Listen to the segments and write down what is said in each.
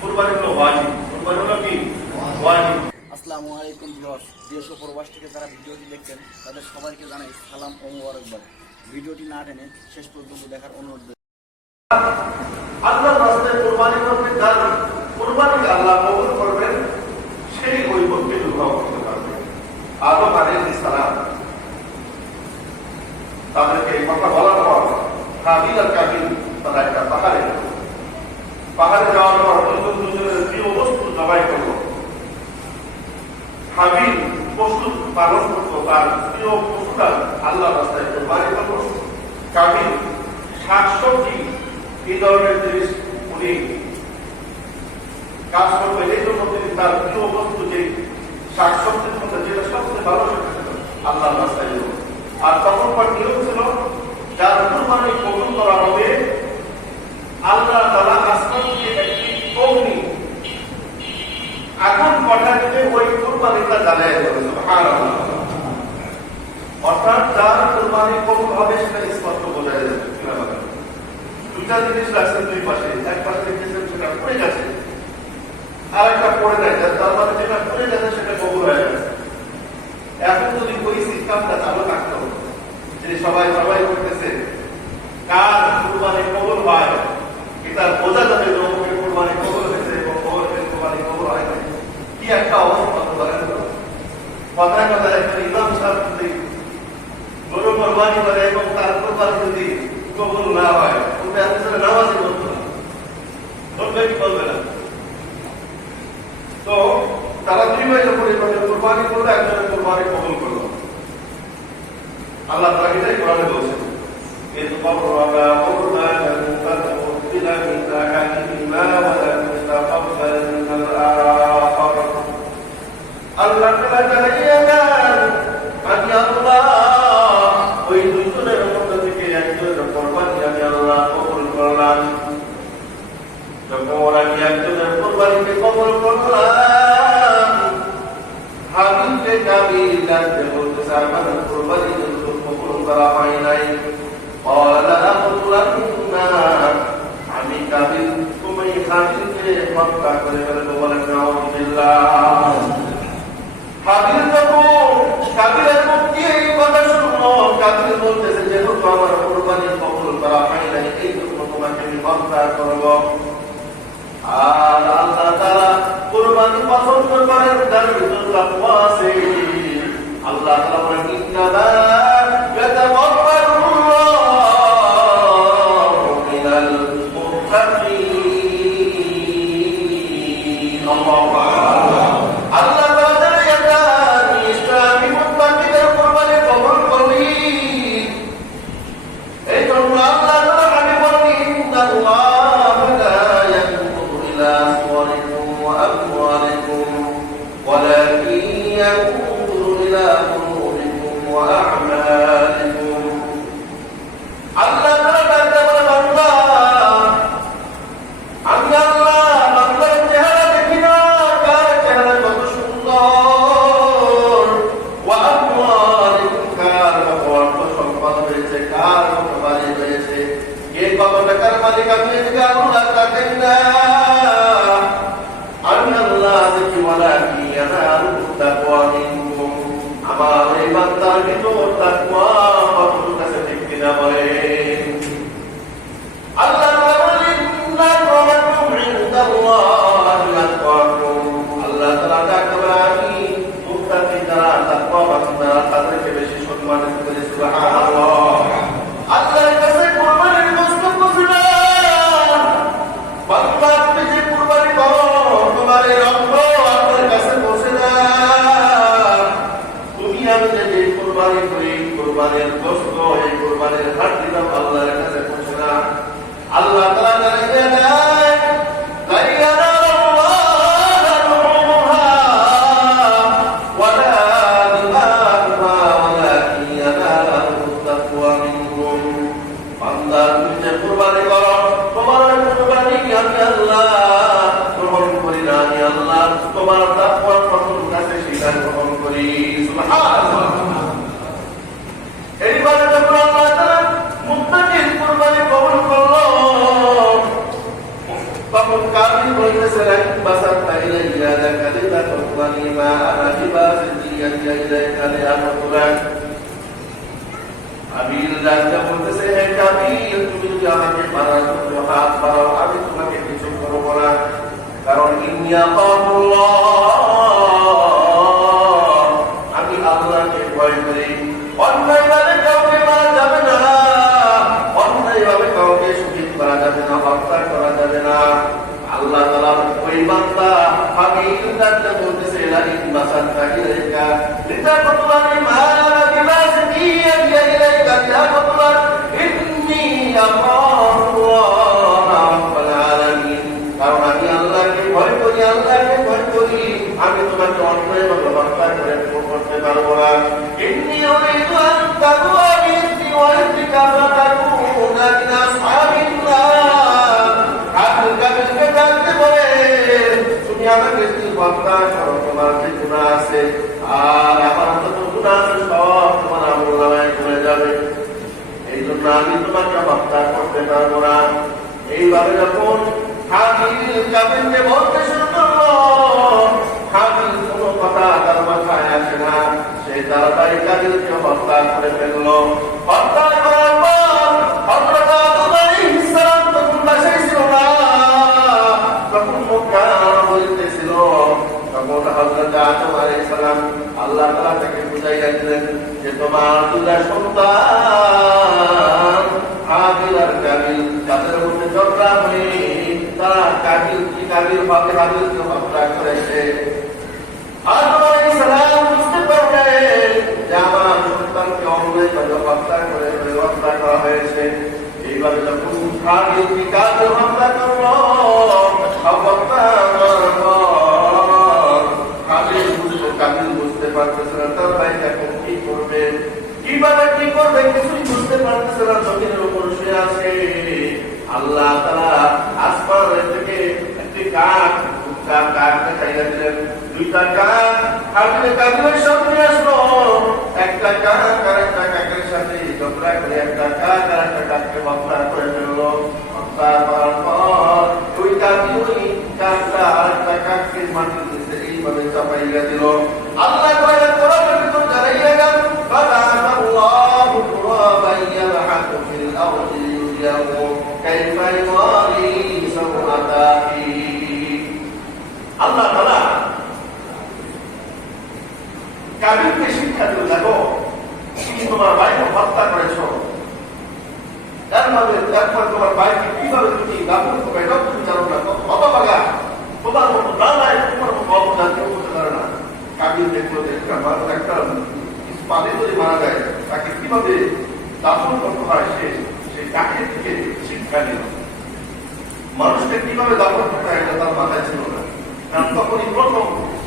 কুরবানি হলো ওয়াজিব। কুরবানি হলো কি? ওয়াজিব। আসসালামু আলাইকুম ভিউয়ার্স, দেশ ও প্রবাস থেকে যারা ভিডিওটি দেখছেন তাদের সবাইকে জানাই সালাম ও মোবারকবাদ। ভিডিওটি না টেনে শেষ পর্যন্ত দেখার অনুরোধ। আল্লাহর রাস্তায় কুরবানি করতে যান, কুরবানি আল্লাহ কবুল করবেন, সেই ওই ব্যক্তি দুর্ভাগ্য করতে পারবে। আদম আলাইহিস সালাম তাদেরকে এই কথা বলার পর হাবিল আর কাবিল তারা একটা পাহাড়ে যাওয়ার পর দুজনের প্রিয় বস্তু জবাই করলো। হাবিল পশু পালন করতো, তার প্রিয় পশুটা আল্লাহর রাস্তায় কুরবানি করলো। কাবিল শাকসবজি, এই ধরনের জিনিস উনি কাজ করবেন, এই জন্য তিনি তার প্রিয় বস্তু যে শাকসবজির মধ্যে যেটা সবচেয়ে ভালো আল্লাহর রাস্তায় এলো। আর তখনকার নিয়ম ছিল যার কুরবানি কবুল করা হবে, আল্লাহ তাআলা আসমান থেকে একটি অগ্নি আগুন পাঠাতে ওই কুরবানিটা জ্বালিয়ে দেবে। সুবহানাল্লাহ। অর্থাৎ যার কুরবানি কবুল হবে সেটা স্পষ্ট বোঝা যাবে। দুইটা জিনিস রাখছেন দুই পাশে, এক পাশে দেখতেছেন সেটা পড়ে গেছে, আর একটা পড়ে যায়, তার মানে যেটা পড়ে গেছে সেটা কবুল হয়ে গেছে। এখন যদি ওই সিস্টেমটা চালু থাকতো যে সবাই করতেছে, কার কুরবানি কবুল হয় এটা বোঝা যাবে যে অমুকের কুরবানি কবুল হয়েছে এবং অমুকের কুরবানি কবুল হয় না। কি একটা অবস্থা বলেন তো। কথায় কথায় একটা ইমাম সাহেব যদি গরু কুরবানি করে এবং তার কুরবানি যদি কবুল না হয়, ওটা আসলে নামাজই বলতো না, বলবে কি বলবে না। তো তারা দুই ভাইয়ের পরিমাণে কুরবানি করলো, একজনের কুরবানি কবুল করলো। আল্লাহ তাআলা এটাই কোরআনে বলেছেন, إذ قربا قربانا فتقبل من أحدهما ولم يتقبل من الآخر আল্লাহ তাআলা জানিয়েছেন আমি আল্লাহ ওই দুজনের মধ্য থেকে একজনের কুরবানি আমি আল্লাহ কবুল করলাম। যখন আমি একজনের কুরবানিকে কবুল করলাম, হাবিলকে কাবিল জানতে বলতেছে আমার কুরবানি কবুল করা হয় নাই। আমি কাবিল, তুমি হাবিলকে হত্যা করে ফেলবো বলেন নাউযুবিল্লাহ। হাবিল যখন কাবিলের মুখ দিয়ে এই কথা শুনলো, কাবিল বলতেছে যেহেতু আমার কুরবানি কবুল করা হয় নাই, এই জন্য তোমাকে আমি হত্যা করবো। আর আল্লাহ তাআলা কুরবানি পছন্দ করেন যার ভিতর তাকওয়া আছে। আল্লাহ তাআলা বলেন ইন্নামা ইয়াতাকাব্বালুল্লাহু মিনাল মুত্তাকিন। আল্লাহু আকবার। আল্লাহ তাআলা জানেন ইসলামী মুত্তাকিদের কুরবানি কবুল করবে। এই জন্য আল্লাহ তাআলা আমি বলি ইন্নাল্লাহা লা ইয়ানজুরু ইলা সুওয়ারিকুম ওয়া আমওয়ালিকুম ওয়ালাকিন ইয়ানজুরু ইলা কুলুবিকুম ওয়া আ'মালিকুম। আল্লাহ তাআলা বলেন বান্দা, আমি আল্লাহ বান্দার চেহারা দেখি না, কার চেহারা কত সুন্দর, ওয়া আমওয়ালিকুম কার কত অর্থ সম্পদ হয়েছে, কার কত বাড়ি হয়েছে, কে কত টাকার মালিক, আপনি এদিকে আল্লাহ তাকেন না। আমি আল্লাহ দেখি ওয়ালাকিন ইয়ানালু তাকওয়া মিনকুম। আমার এই বান্দার ভিতর তাকওয়া কতটুকু আছে ঠিক কিনা বলেন। আল্লাহ তাআলা বলেন ইন্না আক্রামাকুম ইনদাল্লাহি আতকাকুম। আল্লাহ তাআলা তাকওয়া আমি মুত্তাকি যারা তাকওয়াবান যারা তাদেরকে বেশি সম্মানিত করে। সুবহানাল্লাহ। আল্লাহর কাছে কুরবানির গোশত পছন্দ। বান্দা তুমি যে কুরবানি করো, তোমার এই রক্ত আল্লাহর কাছে পৌঁছে না। তুমি আমি যে কুরবানি করি, কুরবানির গোশত, এই কুরবানির হাড়িটা আল্লাহর কাছে পৌঁছে না। আল্লাহ তাআলা জানিয়ে দেয় লা ইয়ানালুল্লাহু লুহুমুহা ওয়ালা দিমাউহা ওয়ালাকিন ইয়ানালুহু তাকওয়া মিনকুম। বান্দা তুমি যে কুরবানি করো, তোমার কুরবানি আমি আল্লাহ গ্রহণ করি না, আমি আল্লাহ তোমার তাকওয়ার ফসল কাছে সেটা গ্রহণ করি। সুবহানাল্লাহ। এইবার যখন আল্লাহ তাআলা মুত্তাকির কুরবানি কবুল করলো, তখন কাবিল বলতেছে বলতেছে লাইন বাসাতা ইলাইয়া লাকালিতা তুলানি মা আনা বিবাসিতি ইলাইকা লিআকুলাক। কাবিল রাজা বলতেছে, হে কাবিল, তুমি যদি আমাকে মারার জন্য হাত বাড়াও, আমি তোমাকে কিছু করবো না, কারণ ইন্নিয়া কাবুল্লাহ, আমি আল্লাহকে ভয় করি। অন্যায়ভাবে কাউকে মারা যাবে না, অন্যায়ভাবে কাউকে শহীদ করা যাবে না, হত্যা করা যাবে না। আল্লাহ তাআলার ওই বান্দা কাবিল রাজা বলতেছে লাইন বাসাতা ইলাইকা লিতাকুলানি মা বিবাসিতি ইলাইকা লিআকুলাক ইন্নী আখাফুল্লাহ রাব্বাল আলামিন। কারণ আমি আল্লাহকে ভয় করি, আল্লাহকে ভয় করি, আমি তোমাকে অন্যায়ভাবে হত্যা করে করতে পারবো না। ইন্নী উরিদু আন তাবুয়া বিইসমি ওয়া ইসমিকা ফাতাকুনা মিন আসহাবিন নার। কাবিল কাবিলকে ডাকতে বলে, তুমি আমাকে যদি হত্যা করো, তোমার যে গুনাহ আছে আর আমার যত গুনাহ আছে সব তোমার আমলনামায় চলে যাবে, এই জন্য আমি তোমাকে হত্যা করতে পারবো না। এইভাবে যখন কাবিল কাবিলকে বলতে শুরু করলো, কাবিল কোনো কথা তার মাথায় আসে না, সে তাড়াতাড়ি কাবিলকে হত্যা করে ফেললো। হত্যা করার পর হযরত আদম আলাইহিস সালাম তখন বাসায় ছিল না, তখন মক্কা বলতেছিল, তখন হযরত আদম আলাইহিস সালাম আল্লাহ তাআলা তাকে বুঝাইয়া দিলেন যে তোমার দুইটা সন্তান হাবিল আর কাবিল, যাদের মধ্যে ঝগড়া হয়ে তারা কাবিলকে হত্যা করেছে। আদম আলাইহিস সালাম বুঝতে পারলেন যে আমার সন্তানকে অন্যায়ভাবে হত্যা করা হয়েছে। এইভাবে যখন কাবিলকে হত্যা করলো, কাবিল বুঝতে পারতেছে না তার ভাইকে এখন কি করবে, কিভাবে কি করবে, কিছুই বুঝতে পারতেছে না। জমিনের উপর শুয়ে আছে। আল্লাহ তাআলা আসমান থেকে একটি কাক দেখাইয়া দিলেন। দুইটা কাক কাবিলের সামনে আসলো। একটা কাক আর একটা কাকের সাথে ঝগড়া করে একটা কাক আর একটা কাককে হত্যা করে ফেললো। হত্যা করার পর ওই কাকটা আর একটা কাককে মাটির নিচে এইভাবে চাপাইয়া দিল। আল্লাহ কোরআনের ভিতর জানাইয়া গেল, ফাতাআল্লাহু তুরাবান ইয়াবহাতু ফিল আরদি লিয়ারু কাইফা ইওয়ারি সাওআতাহি। আল্লাহ তাআলা কাবিলকে শিক্ষা দিল, দেখো তুমি তোমার ভাইকে হত্যা করেছো, একবার তোমার ভাইকে কিভাবে তুমি দাফন করবে এটা তুমি জানো না, কত হতভাগা, তোমার মতো না নাই, তোমার মতো অবদান কেউ করতে পারে না। কাবিল দেখলো যে একটা পালে যদি মারা যায় তাকে কিভাবে দাফন করতে হয়, সেই কাকের থেকে শিক্ষা নিল। মানুষকে কিভাবে দাফন করতে হয় এটা তার মাথায় ছিল না, কারণ তখনই প্রথম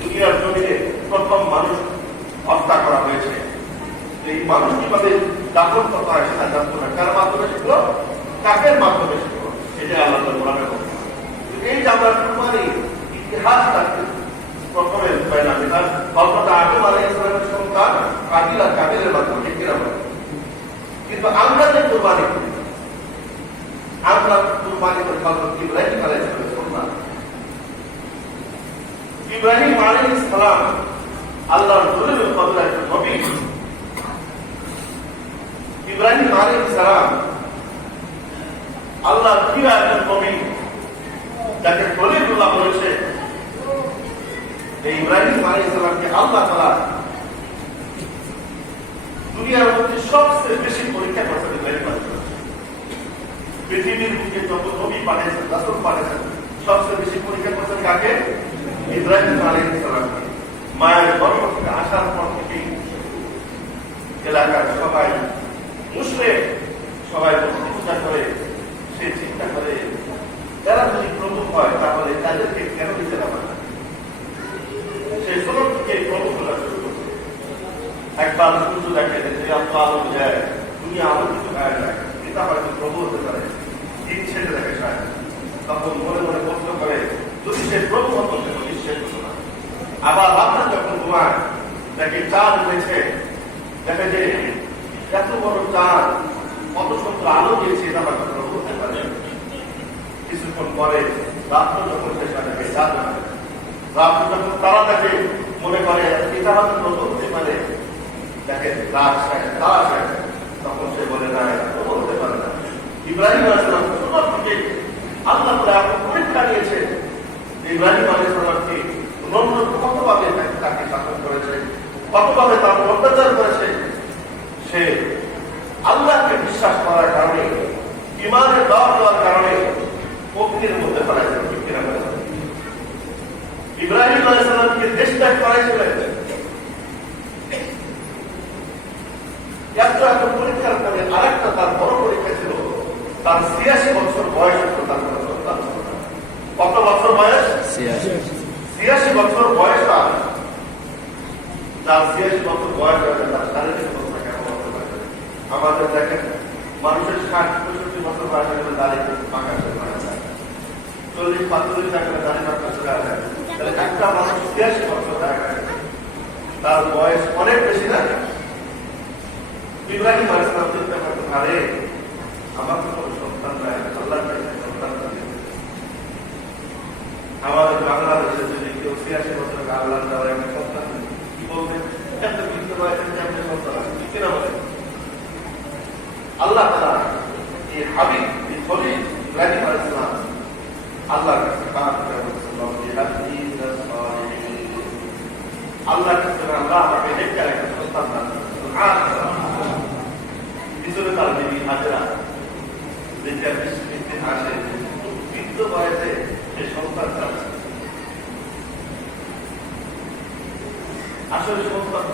দুনিয়ার জমিনে প্রথম মানুষ হত্যা করা হয়েছে। এই মানুষ কিভাবে দাফন করতে হয় সেটা জানতো না। কার মাধ্যমে শিখলো? কাকের মাধ্যমে শিখলো। এটা আল্লাহ কোরআনে বলেছেন। এই যে আমরা কুরবানি ইতিহাসটা প্রথমে পাইলাম, এটা হযরত আদম আলাইহিস সালামের সন্তান কাবিল আর কাবিলের মাধ্যমে, ঠিক কিনা বলেন? কিন্তু আমরা যে কুরবানি করি, আমরা কুরবানি করি হযরত ইব্রাহিম আলাইহিস সালামের সন্তান। ইব্রাহিম আলাইহিস সালাম আল্লাহর জলিলুল কদর একজন নবী। ইব্রাহিম আলাইহিস সালাম আল্লাহর প্রিয় একজন নবী, যাকে খলিলুল্লাহ বলেছে। এই ইব্রাহিম আলাইহিস সালামকে আল্লাহ তাআলা দুনিয়ার মধ্যে সবচেয়ে বেশি পরীক্ষা করেছেন ইব্রাহিম আলাইহিস সালাম। পৃথিবীর বুকে যত নবী পাঠিয়েছেন, রাসূল পাঠিয়েছেন, সবচেয়ে বেশি পরীক্ষা করেছেন কাকে? ইব্রাহিম আলাইহিস সালামকে। মায়ের গর্ভ থেকে আসার পর থেকেই এলাকার সবাই মুশরিক, সবাই পূজা করে, সে চিন্তা করে যারা যদি প্রভু হয় তাহলে তাদেরকে কেন দিতে হবে না। সেই ছোট থেকে প্রভু খোলা শুরু করছে। একবার সূর্য দেখে যে এত আলো যায়, দুনিয়া আলো কিছু গায়ে যায়, এটা হয়তো প্রভু হতে পারে, দিন ছেড়ে দেখে সাহেব। তখন মনে মনে প্রশ্ন করে, যদি সে প্রভু হতো সে নিশ্চয় হতো না। আবার রাত্রে যখন ঘুমায় দেখে চাঁদ উঠেছে, দেখে যে এত বড় চাঁদ কত সুন্দর আলো দিয়েছে, এটা হয়তো প্রভু হতে পারে। কিছুক্ষণ পরে রাত্র যখন শেষ হয়ে তারা তাকে মনে করে এটা হয়তো নতুন মানে দেখেন রাত তারা তখন সে বলে না বলতে পারে না। ইব্রাহিম আলাইহিসসালাম ছোট থেকে আল্লাহ তাআলা এত পরীক্ষা নিয়েছে। ইব্রাহিম আলাইহিসসালামকে নমরুদ কতভাবে তাকে শাসন করেছে, কতভাবে তার অত্যাচার করেছে। সে আল্লাহকে বিশ্বাস করার কারণে, ঈমানের দাওয়াত দেওয়ার কারণে অগ্নির মধ্যে ফেলাইছে। ঠিক কিনা বলেন? ইব্রাহিম আলাইহিসসালামকে দেশ ত্যাগ করাইছিলেন। এত পরীক্ষার পরে আরেকটা তার বড় পরীক্ষা ছিল, তার ৮৬ বছর বয়স হতো তার কোনো সন্তান ছিল না। কত বছর বয়স? ৮৬ বছর বয়স। তার ৮৬ বছর বয়স হয়েছে, তার শারীরিক অবস্থা কেমন হতে পারে? আমাদের দেখেন মানুষের ৬০-৬৫ বছর বয়স হলে দাঁড়িয়ে পাকা চলে যায়, ৪০-৪৫ টাকা দাঁড়িয়ে পাকা চলে যায়। তাহলে একটা মানুষ ৮৬ বছর তার বয়স অনেক বেশি না? ইব্রাহিম আলাইহিসসালাম চিন্তা করতেন, আরে আমার তো কোনো সন্তান নাই, আল্লাহর কাছে সন্তান নাই। আমাদের বাংলাদেশে যদি কেউ ৮৬ বছর আল্লাহ দেওয়ার একটা সন্তান কি বলবেন? এত বৃদ্ধ বয়সে কেমন সন্তান আছে? ঠিক কিনা বলেন? আল্লাহ তাআলা এই হাবিব, এই খলিল ইব্রাহিম আলাইহিস সালাম আল্লাহর কাছে কাজ করে আল্লাহর কাছে আল্লাহ আমাকে নেককার একটা সন্তান দান করুন। সুবহানাল্লাহ। পিছনে তার বিবি হাজেরা যেটা বৃষ্টিতে আসে, বৃদ্ধ বয়সে সে সন্তান চাচ্ছে। আসলে সন্তান